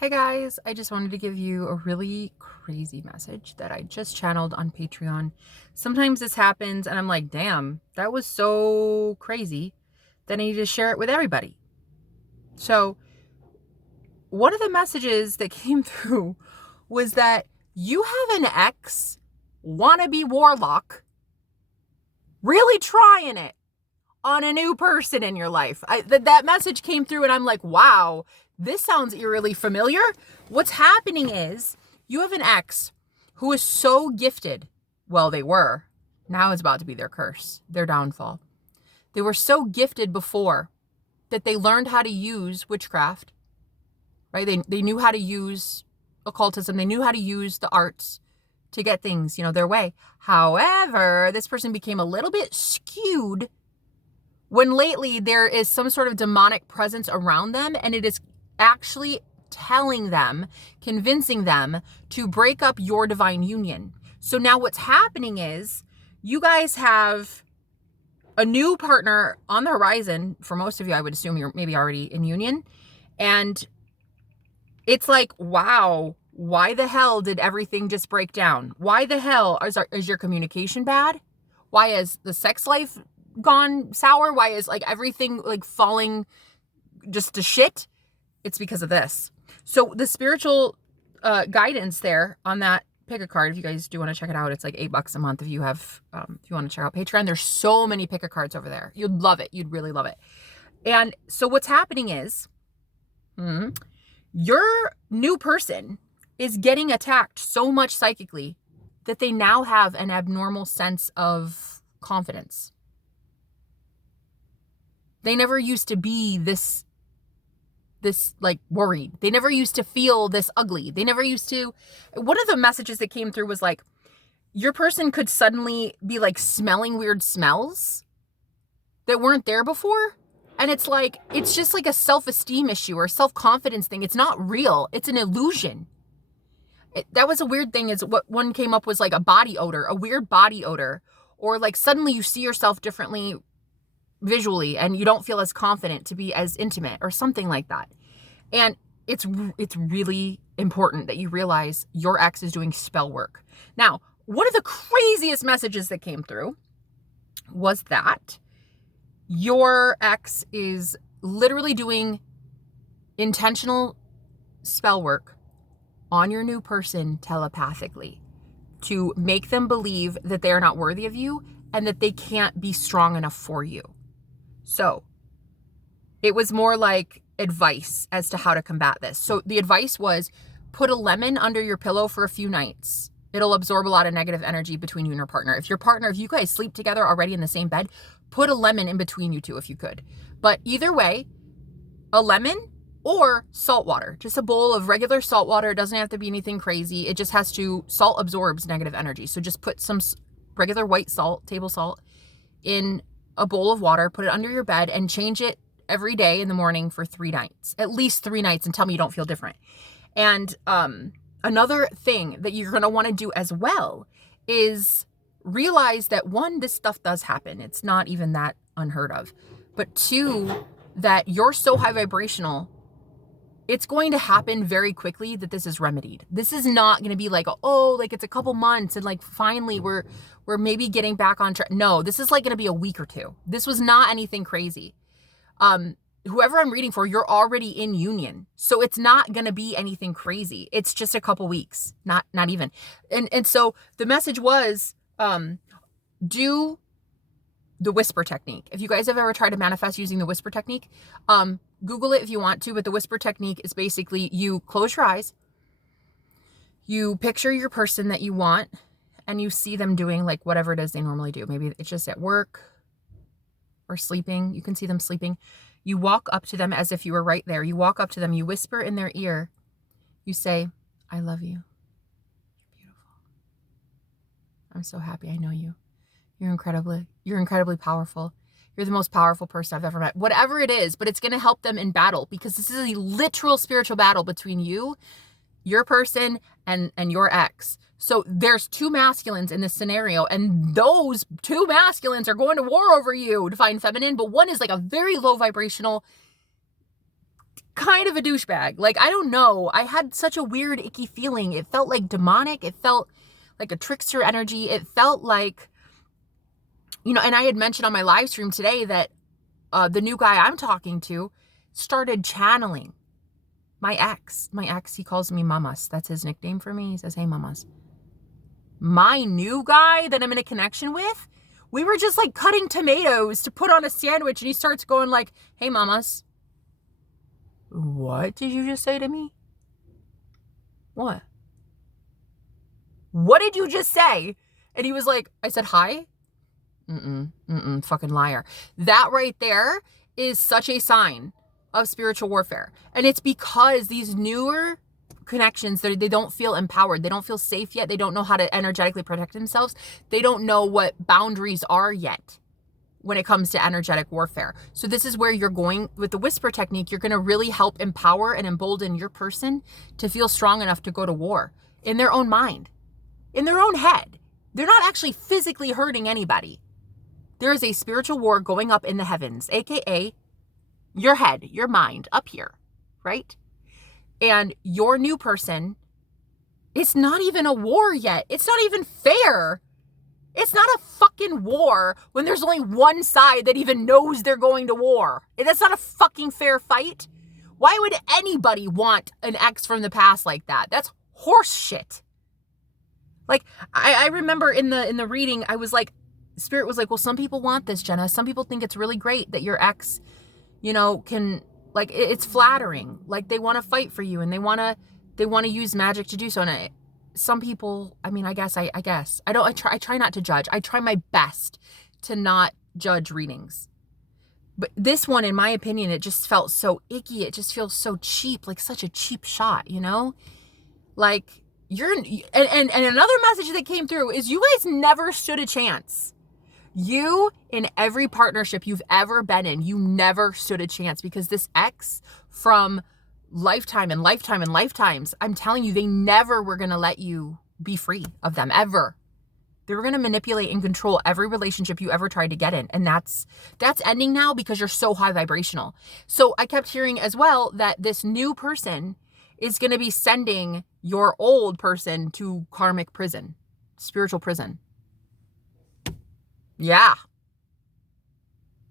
Hey guys, I just wanted to give you a really crazy message that I just channeled on Patreon. Sometimes this happens and I'm like, damn, that was so crazy that I need to share it with everybody. So, one of the messages that came through was that you have an ex wannabe warlock really trying it on a new person in your life. That message came through and I'm like, wow, this sounds eerily familiar. What's happening is you have an ex who is so gifted. Well, they were. Now it's about to be their curse, their downfall. They were so gifted before that they learned how to use witchcraft, right? They knew how to use occultism. They knew how to use the arts to get things, their way. However, this person became a little bit skewed when lately there is some sort of demonic presence around them, and it is actually telling them, convincing them to break up your divine union. So now what's happening is you guys have a new partner on the horizon. For most of you, I would assume you're maybe already in union. And it's like, wow, why the hell did everything just break down? Why the hell is your communication bad? Why is the sex life gone sour? Why is everything falling just to shit? It's because of this. So the spiritual guidance there on that, pick a card if you guys do want to check it out. It's like $8 a month if you have if you want to check out Patreon. There's so many pick a cards over there. You'd love it. You'd really love it. And so what's happening is your new person is getting attacked so much psychically that they now have an abnormal sense of confidence. They never used to be this worried. They never used to feel this ugly. They never used to. One of the messages that came through was like, your person could suddenly be smelling weird smells that weren't there before. And it's just a self-esteem issue or self-confidence thing. It's not real. It's an illusion. That was a weird thing, is what one came up was a body odor, a weird body odor, or suddenly you see yourself differently visually and you don't feel as confident to be as intimate or something like that. And it's really important that you realize your ex is doing spell work. Now, one of the craziest messages that came through was that your ex is literally doing intentional spell work on your new person telepathically to make them believe that they are not worthy of you and that they can't be strong enough for you. So it was more like advice as to how to combat this. So the advice was, put a lemon under your pillow for a few nights. It'll absorb a lot of negative energy between you and your partner. If you guys sleep together already in the same bed, put a lemon in between you two if you could. But either way, a lemon or salt water, just a bowl of regular salt water. It doesn't have to be anything crazy. It just has to, salt absorbs negative energy. So just put some regular white salt, table salt, in a bowl of water, put it under your bed, and change it every day in the morning for 3 nights, at least 3 nights, and tell me you don't feel different. And another thing that you're going to want to do as well is realize that 1, this stuff does happen. It's not even that unheard of. But 2, that you're so high vibrational, it's going to happen very quickly that this is remedied. This is not going to be it's a couple months and finally we're maybe getting back on track. No, this is going to be a week or 2. This was not anything crazy. Whoever I'm reading for, you're already in union. So it's not going to be anything crazy. It's just a couple weeks, not even. And so the message was, do the whisper technique. If you guys have ever tried to manifest using the whisper technique, Google it if you want to, but the whisper technique is basically you close your eyes, you picture your person that you want, and you see them doing whatever it is they normally do. Maybe it's just at work or sleeping. You can see them sleeping. You walk up to them as if you were right there. You walk up to them, you whisper in their ear, you say, I love you. You're beautiful. I'm so happy I know you. You're incredibly powerful. You're the most powerful person I've ever met. Whatever it is, but it's going to help them in battle, because this is a literal spiritual battle between you, your person, and your ex. So there's 2 masculines in this scenario, and those 2 masculines are going to war over you to find feminine, but one is a very low vibrational, kind of a douchebag. Like, I don't know. I had such a weird, icky feeling. It felt like demonic. It felt like a trickster energy. It felt like, and I had mentioned on my live stream today that the new guy I'm talking to started channeling my ex. My ex, he calls me Mamas. That's his nickname for me. He says, hey, Mamas. My new guy that I'm in a connection with, we were just like cutting tomatoes to put on a sandwich, and he starts going like, hey, Mamas. What did you just say to me? What? What did you just say? And he was like, I said, hi. Fucking liar. That right there is such a sign of spiritual warfare. And it's because these newer connections, they don't feel empowered. They don't feel safe yet. They don't know how to energetically protect themselves. They don't know what boundaries are yet when it comes to energetic warfare. So this is where you're going with the whisper technique. You're going to really help empower and embolden your person to feel strong enough to go to war in their own mind, in their own head. They're not actually physically hurting anybody. There is a spiritual war going up in the heavens, aka your head, your mind up here, right? And your new person, it's not even a war yet. It's not even fair. It's not a fucking war when there's only one side that even knows they're going to war. That's not a fucking fair fight. Why would anybody want an ex from the past like that? That's horse shit. Like, I remember in the reading, I was like, Spirit was like, well, some people want this, Jenna. Some people think it's really great that your ex, can, like, it's flattering. Like, they want to fight for you and they want to use magic to do so. And some people, I guess, I try not to judge. I try my best to not judge readings. But this one, in my opinion, it just felt so icky. It just feels so cheap, like such a cheap shot, Like, and another message that came through is you guys never stood a chance. You, in every partnership you've ever been in, you never stood a chance, because this ex from lifetime and lifetime and lifetimes, I'm telling you, they never were going to let you be free of them, ever. They were going to manipulate and control every relationship you ever tried to get in. And that's ending now because you're so high vibrational. So I kept hearing as well that this new person is going to be sending your old person to karmic prison, spiritual prison. Yeah.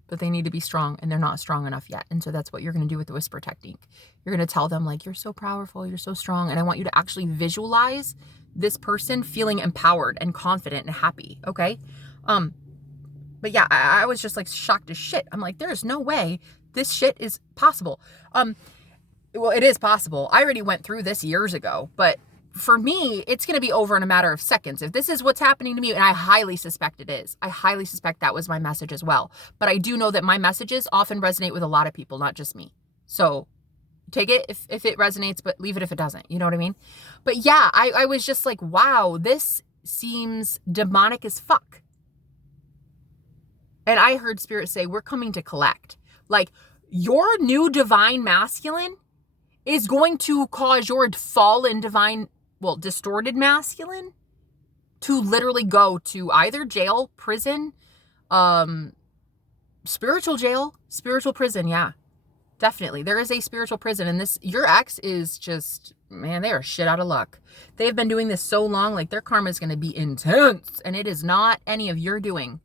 But they need to be strong, and they're not strong enough yet. And so that's what you're going to do with the whisper technique. You're going to tell them, like, you're so powerful, you're so strong. And I want you to actually visualize this person feeling empowered and confident and happy. Okay. But yeah, I was just like shocked as shit. I'm like, there's no way this shit is possible. Well, it is possible. I already went through this years ago, but for me, it's going to be over in a matter of seconds. If this is what's happening to me, and I highly suspect it is, I highly suspect that was my message as well. But I do know that my messages often resonate with a lot of people, not just me. So take it if it resonates, but leave it if it doesn't. You know what I mean? But yeah, I was just like, wow, this seems demonic as fuck. And I heard Spirit say, we're coming to collect. Like, your new divine masculine is going to cause your fallen divine, distorted masculine to literally go to either jail, prison, spiritual jail, spiritual prison. Yeah, definitely. There is a spiritual prison, and your ex is just, man, they are shit out of luck. They've been doing this so long, like their karma is going to be intense, and it is not any of your doing.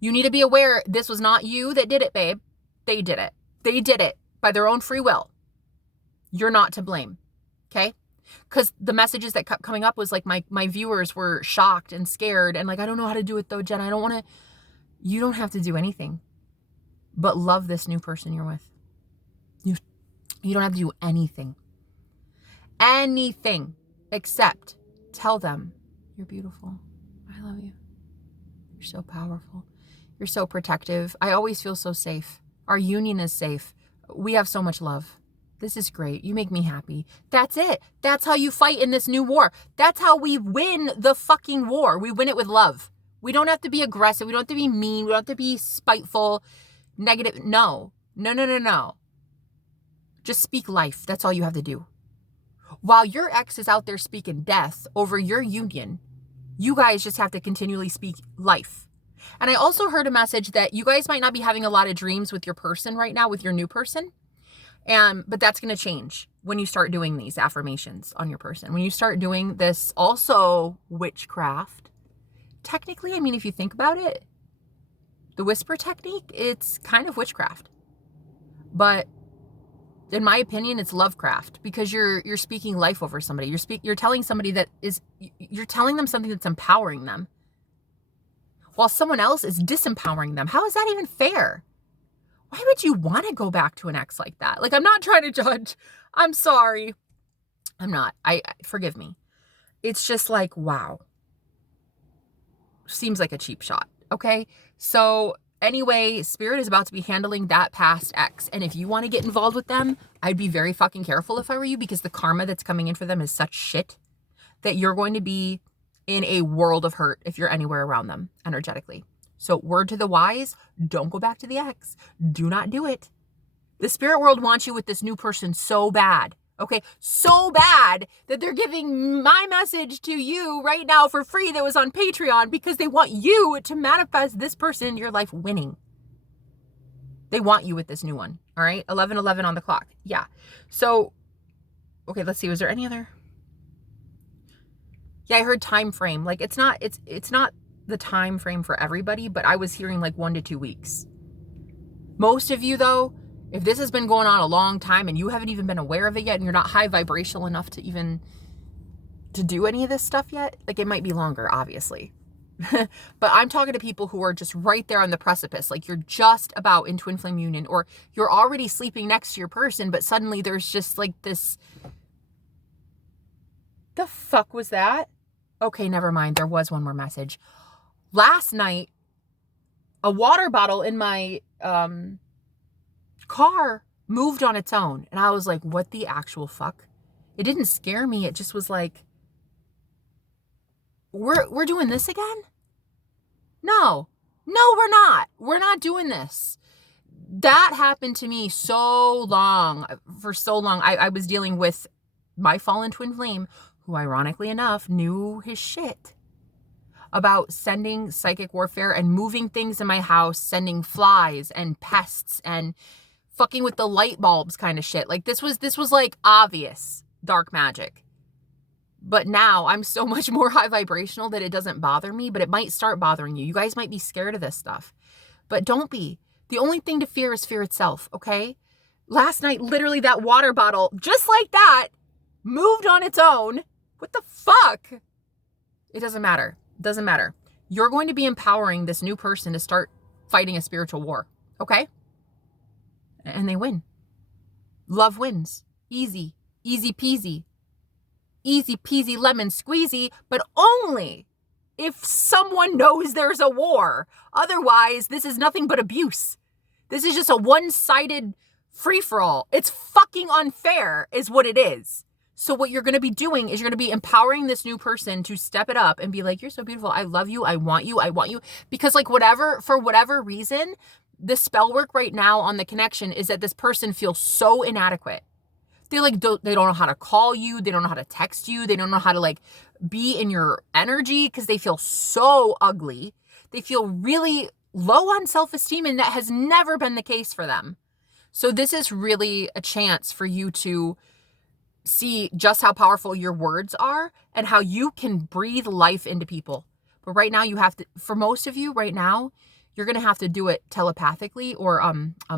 You need to be aware this was not you that did it, babe. They did it. They did it by their own free will. You're not to blame. Okay? Because the messages that kept coming up was like my viewers were shocked and scared and like, I don't know how to do it though, Jen. I don't want to. You don't have to do anything but love this new person you're with. You don't have to do anything. Anything except tell them you're beautiful. I love you. You're so powerful. You're so protective. I always feel so safe. Our union is safe. We have so much love. This is great. You make me happy. That's it. That's how you fight in this new war. That's how we win the fucking war. We win it with love. We don't have to be aggressive. We don't have to be mean. We don't have to be spiteful, negative. No. Just speak life. That's all you have to do. While your ex is out there speaking death over your union, you guys just have to continually speak life. And I also heard a message that you guys might not be having a lot of dreams with your person right now, with your new person. But that's going to change when you start doing these affirmations on your person. When you start doing this also witchcraft, technically, I mean, if you think about it, the whisper technique, it's kind of witchcraft. But in my opinion, it's lovecraft, because you're speaking life over somebody. You're telling somebody you're telling them something that's empowering them, while someone else is disempowering them. How is that even fair? Why would you want to go back to an ex like that? Like, I'm not trying to judge. I'm sorry. I'm not. Forgive me. It's just like, wow. Seems like a cheap shot. Okay. So anyway, Spirit is about to be handling that past ex. And if you want to get involved with them, I'd be very fucking careful if I were you, because the karma that's coming in for them is such shit that you're going to be in a world of hurt if you're anywhere around them energetically. So word to the wise, don't go back to the ex. Do not do it. The spirit world wants you with this new person so bad. Okay, so bad that they're giving my message to you right now for free that was on Patreon, because they want you to manifest this person in your life winning. They want you with this new one. All right, 11:11 on the clock. Yeah. So, okay, let's see. Was there any other? Yeah, I heard time frame. Like, it's not the time frame for everybody, but I was hearing like 1 to 2 weeks. Most of you, though, if this has been going on a long time and you haven't even been aware of it yet, and you're not high vibrational enough to even to do any of this stuff yet, like, it might be longer, obviously. But I'm talking to people who are just right there on the precipice. Like, you're just about in twin flame union, or you're already sleeping next to your person, but suddenly there's just like this. The fuck was that? Okay, never mind. There was one more message. Last night, a water bottle in my car moved on its own. And I was like, what the actual fuck? It didn't scare me. It just was like, we're doing this again? No, we're not. We're not doing this. That happened to me for so long. I was dealing with my fallen twin flame, who ironically enough knew his shit about sending psychic warfare and moving things in my house, sending flies and pests and fucking with the light bulbs kind of shit. Like, this was like obvious dark magic. But now I'm so much more high vibrational that it doesn't bother me, but it might start bothering you. You guys might be scared of this stuff, but don't be. The only thing to fear is fear itself, okay? Last night, literally that water bottle, just like that, moved on its own. What the fuck? It doesn't matter. Doesn't matter. You're going to be empowering this new person to start fighting a spiritual war, okay? And they win. Love wins. Easy. Easy peasy. Easy peasy lemon squeezy, but only if someone knows there's a war. Otherwise, this is nothing but abuse. This is just a one-sided free-for-all. It's fucking unfair is what it is. So what you're going to be doing is you're going to be empowering this new person to step it up and be like, you're so beautiful. I love you. I want you. I want you. Because like for whatever reason, the spell work right now on the connection is that this person feels so inadequate. They don't know how to call you. They don't know how to text you. They don't know how to like be in your energy because they feel so ugly. They feel really low on self-esteem, and that has never been the case for them. So this is really a chance for you to see just how powerful your words are and how you can breathe life into people. But right now you have to, for most of you right now, you're going to have to do it telepathically or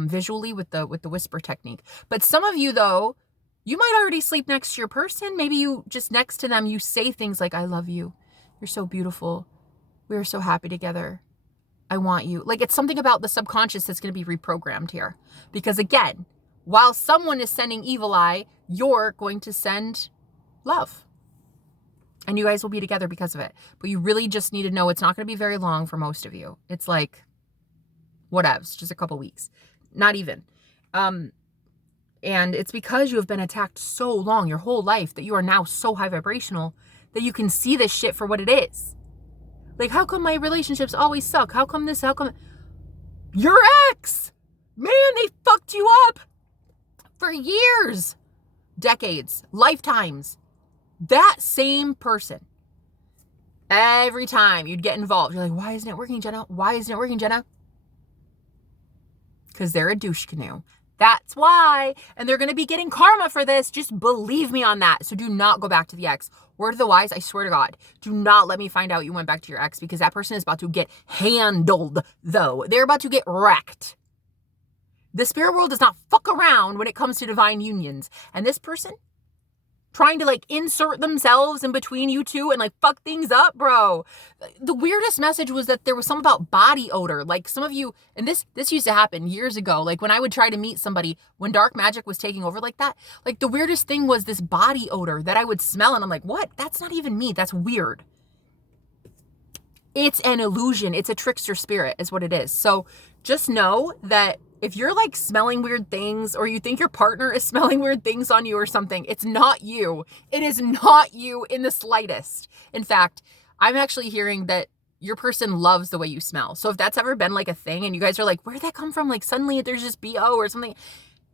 visually with the whisper technique. But some of you though, you might already sleep next to your person. Maybe you just next to them, you say things like, I love you. You're so beautiful. We are so happy together. I want you. Like, it's something about the subconscious that's going to be reprogrammed here. Because again, while someone is sending evil eye, you're going to send love. And you guys will be together because of it. But you really just need to know it's not going to be very long for most of you. It's like, whatevs, just a couple weeks. Not even. And it's because you have been attacked so long, your whole life, that you are now so high vibrational that you can see this shit for what it is. Like, how come my relationships always suck? How come this? How come? Your ex! Man, they fucked you up for years, decades, lifetimes. That same person. Every time you'd get involved, you're like, why isn't it working, Jenna? Why isn't it working, Jenna? Because they're a douche canoe. That's why. And they're going to be getting karma for this. Just believe me on that. So do not go back to the ex. Word of the wise, I swear to God, do not let me find out you went back to your ex, because that person is about to get handled, though. They're about to get wrecked. The spirit world does not fuck around when it comes to divine unions. And this person trying to like insert themselves in between you two and like fuck things up, bro. The weirdest message was that there was something about body odor. Like some of you, and this used to happen years ago, like when I would try to meet somebody when dark magic was taking over like that, like the weirdest thing was this body odor that I would smell, and I'm like, what? That's not even me. That's weird. It's an illusion. It's a trickster spirit is what it is. So just know that if you're like smelling weird things, or you think your partner is smelling weird things on you or something, it's not you. It is not you in the slightest. In fact, I'm actually hearing that your person loves the way you smell. So if that's ever been like a thing and you guys are like, where did that come from? Like suddenly there's just BO or something.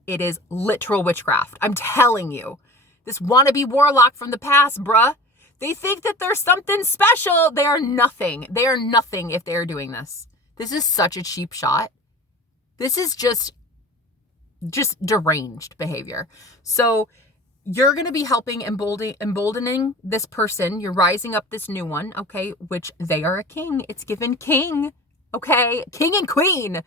It is literal witchcraft. I'm telling you. This wannabe warlock from the past, bruh. They think that there's something special. They are nothing. They are nothing if they're doing this. This is such a cheap shot. This is just deranged behavior. So you're going to be helping emboldening this person. You're rising up this new one, okay, which they are a king. It's given king, okay? King and queen.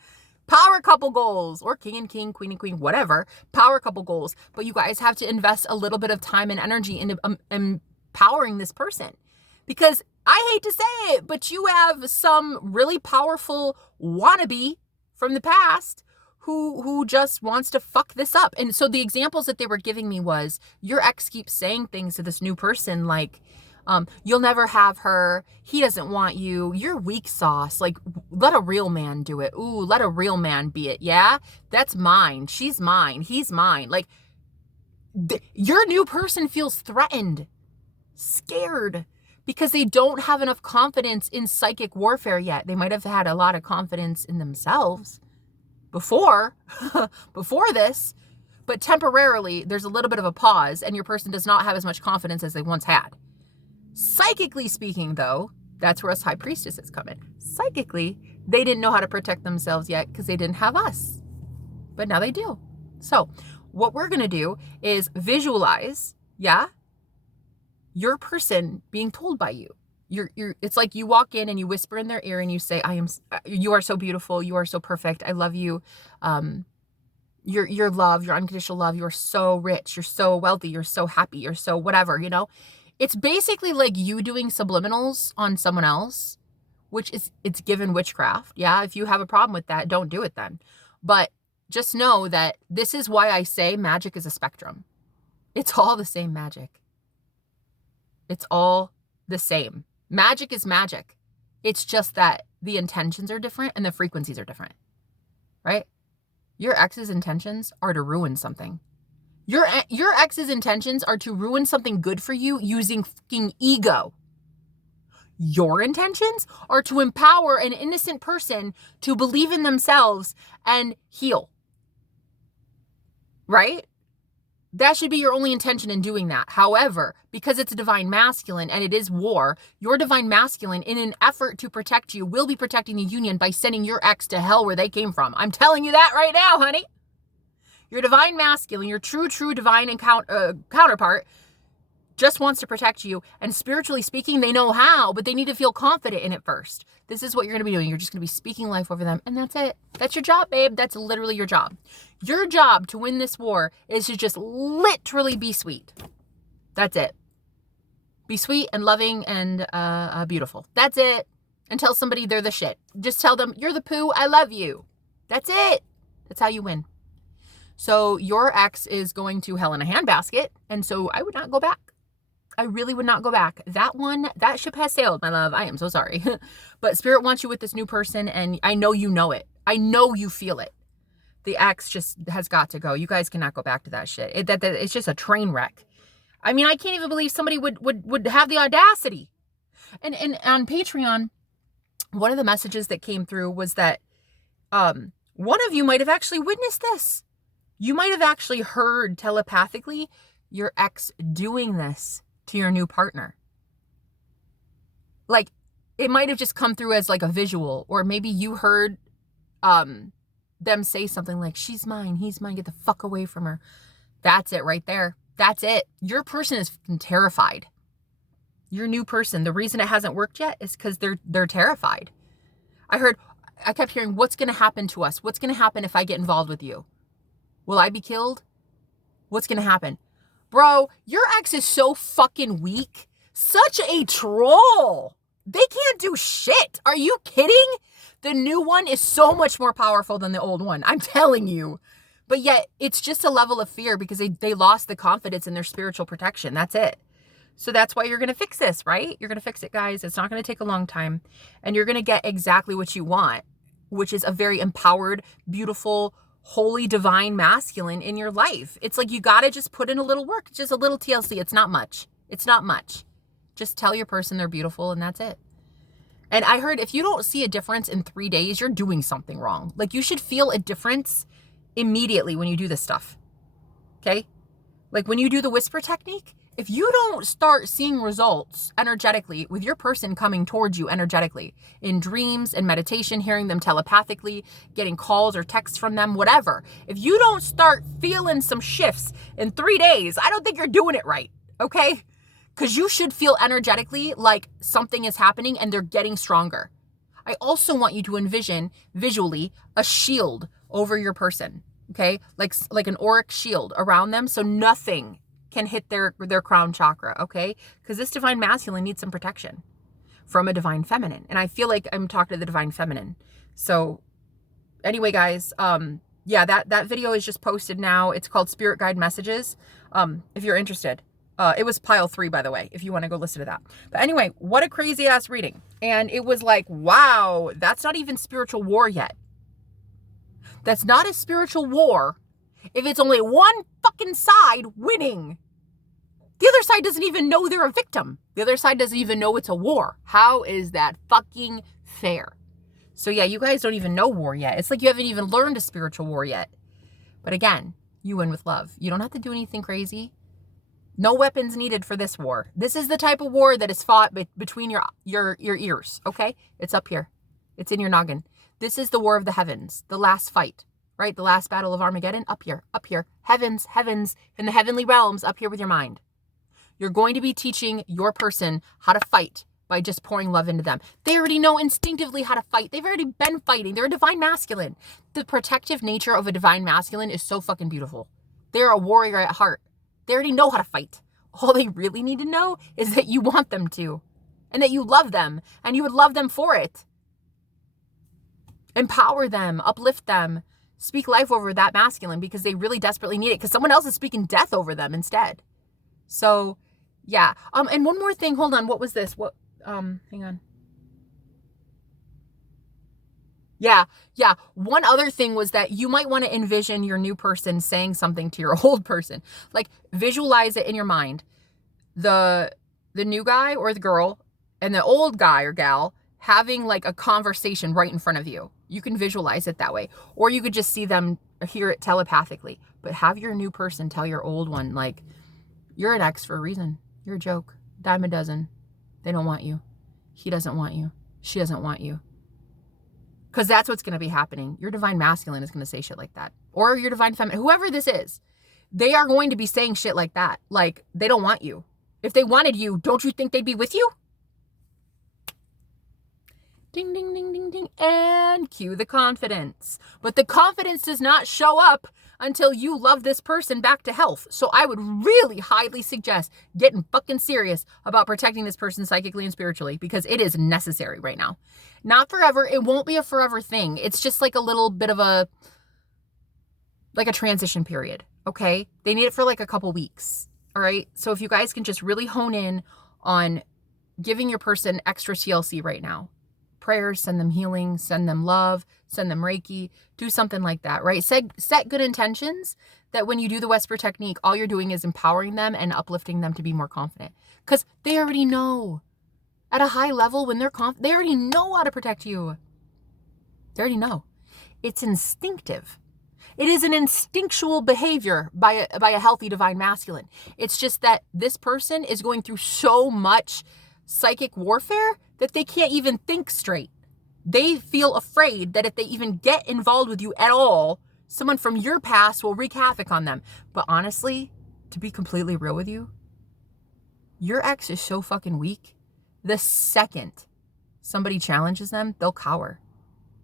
Power couple goals, or king and king, queen and queen, whatever. Power couple goals. But you guys have to invest a little bit of time and energy into empowering this person. Because I hate to say it, but you have some really powerful wannabe from the past who just wants to fuck this up. And so the examples that they were giving me was, your ex keeps saying things to this new person like, you'll never have her, he doesn't want you, you're weak sauce, like let a real man do it. Ooh, let a real man be it. Yeah, that's mine, she's mine, he's mine. Like your new person feels threatened, scared, because they don't have enough confidence in psychic warfare yet. They might have had a lot of confidence in themselves before this, but temporarily there's a little bit of a pause and your person does not have as much confidence as they once had. Psychically speaking, though, that's where us high priestesses come in. Psychically, they didn't know how to protect themselves yet because they didn't have us, but now they do. So what we're going to do is visualize, your person being told by you. It's like you walk in and you whisper in their ear and you say, you are so beautiful. You are so perfect. I love you. Your love, your unconditional love. You are so rich. You're so wealthy. You're so happy. You're so whatever, It's basically like you doing subliminals on someone else, which it's given witchcraft. Yeah. If you have a problem with that, don't do it then. But just know that this is why I say magic is a spectrum. It's all the same magic. It's all the same. Magic is magic. It's just that the intentions are different and the frequencies are different, right? Your ex's intentions are to ruin something. Your ex's intentions are to ruin something good for you using fucking ego. Your intentions are to empower an innocent person to believe in themselves and heal, right? That should be your only intention in doing that. However, because it's a divine masculine and it is war, your divine masculine, in an effort to protect you, will be protecting the union by sending your ex to hell where they came from. I'm telling you that right now, honey. Your divine masculine, your true divine counterpart, just wants to protect you. And spiritually speaking, they know how, but they need to feel confident in it first. This is what you're going to be doing. You're just going to be speaking life over them. And that's it. That's your job, babe. That's literally your job. Your job to win this war is to just literally be sweet. That's it. Be sweet and loving and beautiful. That's it. And tell somebody they're the shit. Just tell them, you're the poo. I love you. That's it. That's how you win. So your ex is going to hell in a handbasket. And so I would not go back. I really would not go back. That ship has sailed, my love. I am so sorry. But Spirit wants you with this new person, and I know you know it. I know you feel it. The ex just has got to go. You guys cannot go back to that shit. It's just a train wreck. I mean, I can't even believe somebody would have the audacity. And on Patreon, one of the messages that came through was that one of you might have actually witnessed this. You might have actually heard telepathically your ex doing this to your new partner. Like, it might have just come through as like a visual, or maybe you heard them say something like, she's mine, he's mine, get the fuck away from her. That's it right there. That's it. Your person is terrified. Your new person, the reason it hasn't worked yet is because they're terrified. I kept hearing, what's going to happen to us? What's going to happen if I get involved with you? Will I be killed? What's going to happen? Bro, your ex is so fucking weak. Such a troll. They can't do shit. Are you kidding? The new one is so much more powerful than the old one. I'm telling you. But yet, it's just a level of fear because they lost the confidence in their spiritual protection. That's it. So that's why you're going to fix this, right? You're going to fix it, guys. It's not going to take a long time. And you're going to get exactly what you want, which is a very empowered, beautiful, holy, divine masculine in your life. It's like you got to just put in a little work, just a little TLC. It's not much. It's not much. Just tell your person they're beautiful and that's it. And I heard if you don't see a difference in 3 days, you're doing something wrong. Like you should feel a difference immediately when you do this stuff. Okay? Like when you do the whisper technique, if you don't start seeing results energetically with your person coming towards you energetically in dreams and meditation, hearing them telepathically, getting calls or texts from them, whatever, if you don't start feeling some shifts in 3 days, I don't think you're doing it right. Okay? Because you should feel energetically like something is happening and they're getting stronger. I also want you to envision visually a shield over your person, okay? Like an auric shield around them so nothing can hit their crown chakra, okay? Because this divine masculine needs some protection from a divine feminine. And I feel like I'm talking to the divine feminine. So anyway, guys, yeah, that video is just posted now. It's called Spirit Guide Messages, if you're interested. It was pile 3, by the way, if you want to go listen to that. But anyway, what a crazy ass reading. And it was like, wow, that's not even spiritual war yet. That's not a spiritual war if it's only one fucking side winning. The other side doesn't even know they're a victim. The other side doesn't even know it's a war. How is that fucking fair? So yeah, you guys don't even know war yet. It's like you haven't even learned a spiritual war yet. But again, you win with love. You don't have to do anything crazy. No weapons needed for this war. This is the type of war that is fought between your ears, okay? It's up here. It's in your noggin. This is the war of the heavens, the last fight, right? The last battle of Armageddon, up here. Heavens, in the heavenly realms, up here with your mind. You're going to be teaching your person how to fight by just pouring love into them. They already know instinctively how to fight. They've already been fighting. They're a divine masculine. The protective nature of a divine masculine is so fucking beautiful. They're a warrior at heart. They already know how to fight. All they really need to know is that you want them to and that you love them and you would love them for it. Empower them, uplift them, speak life over that masculine because they really desperately need it because someone else is speaking death over them instead. So, yeah. And one more thing. Hold on. What was this? Hang on. Yeah. One other thing was that you might want to envision your new person saying something to your old person. Like visualize it in your mind. The new guy or the girl and the old guy or gal having like a conversation right in front of you. You can visualize it that way. Or you could just see them hear it telepathically. But have your new person tell your old one, like, you're an ex for a reason. You're a joke. Dime a dozen. They don't want you. He doesn't want you. She doesn't want you. Because that's what's going to be happening. Your divine masculine is going to say shit like that. Or your divine feminine, whoever this is, they are going to be saying shit like that. Like, they don't want you. If they wanted you, don't you think they'd be with you? Ding, ding, ding, ding, ding. And cue the confidence. But the confidence does not show up until you love this person back to health. So I would really highly suggest getting fucking serious about protecting this person psychically and spiritually because it is necessary right now. Not forever. It won't be a forever thing. It's just like a little bit of a transition period. Okay. They need it for like a couple weeks. All right. So if you guys can just really hone in on giving your person extra TLC right now, prayers, send them healing, send them love, send them Reiki, do something like that, right? Set good intentions that when you do the whisper technique, all you're doing is empowering them and uplifting them to be more confident because they already know at a high level when they're they already know how to protect you. They already know. It's instinctive. It is an instinctual behavior by a healthy divine masculine. It's just that this person is going through so much psychic warfare that they can't even think straight. They feel afraid that if they even get involved with you at all, someone from your past will wreak havoc on them. But honestly, to be completely real with you, your ex is so fucking weak. The second somebody challenges them, they'll cower.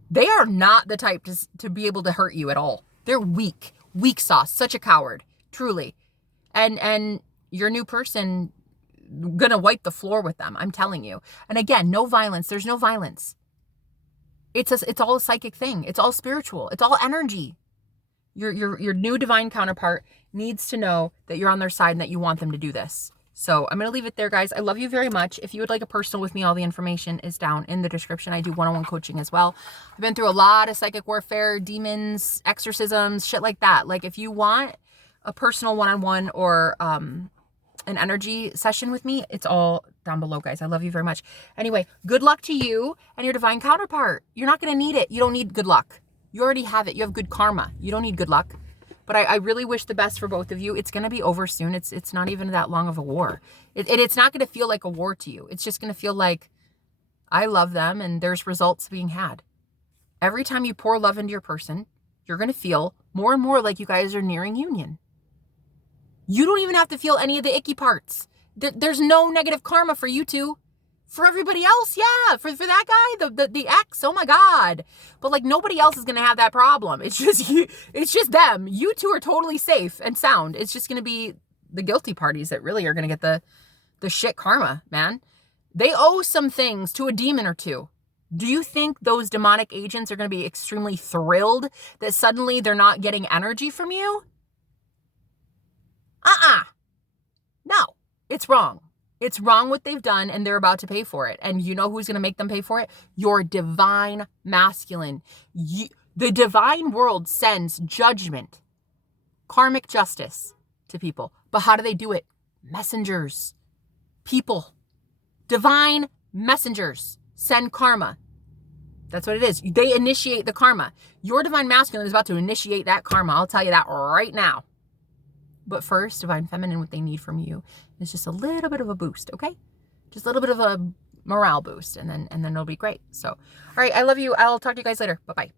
They are not the type to be able to hurt you at all. They're weak sauce, such a coward, truly. And your new person gonna wipe the floor with them, I'm telling you. And again, no violence. There's no violence. It's all a psychic thing. It's all spiritual. It's all energy. Your new divine counterpart needs to know that you're on their side and that you want them to do this. So I'm going to leave it there, guys. I love you very much. If you would like a personal with me, all the information is down in the description. I do one-on-one coaching as well. I've been through a lot of psychic warfare, demons, exorcisms, shit like that. Like if you want a personal one-on-one or an energy session with me, it's all down below, guys. I love you very much. Anyway, good luck to you and your divine counterpart. You're not going to need it. You don't need good luck. You already have it. You have good karma. You don't need good luck. But I really wish the best for both of you. It's going to be over soon. It's not even that long of a war. It's not going to feel like a war to you. It's just going to feel like I love them and there's results being had. Every time you pour love into your person, you're going to feel more and more like you guys are nearing union. You don't even have to feel any of the icky parts. There's no negative karma for you two. For everybody else, yeah. For that guy, the ex, oh my God. But like nobody else is gonna have that problem. It's just you, it's just them. You two are totally safe and sound. It's just gonna be the guilty parties that really are gonna get the shit karma, man. They owe some things to a demon or two. Do you think those demonic agents are gonna be extremely thrilled that suddenly they're not getting energy from you? No, it's wrong. It's wrong what they've done and they're about to pay for it. And you know who's going to make them pay for it? Your divine masculine. The divine world sends judgment, karmic justice to people. But how do they do it? Messengers. People. Divine messengers send karma. That's what it is. They initiate the karma. Your divine masculine is about to initiate that karma. I'll tell you that right now. But first, divine feminine, what they need from you is just a little bit of a boost, okay? Just a little bit of a morale boost, and then it'll be great. So, all right, I love you. I'll talk to you guys later. Bye-bye.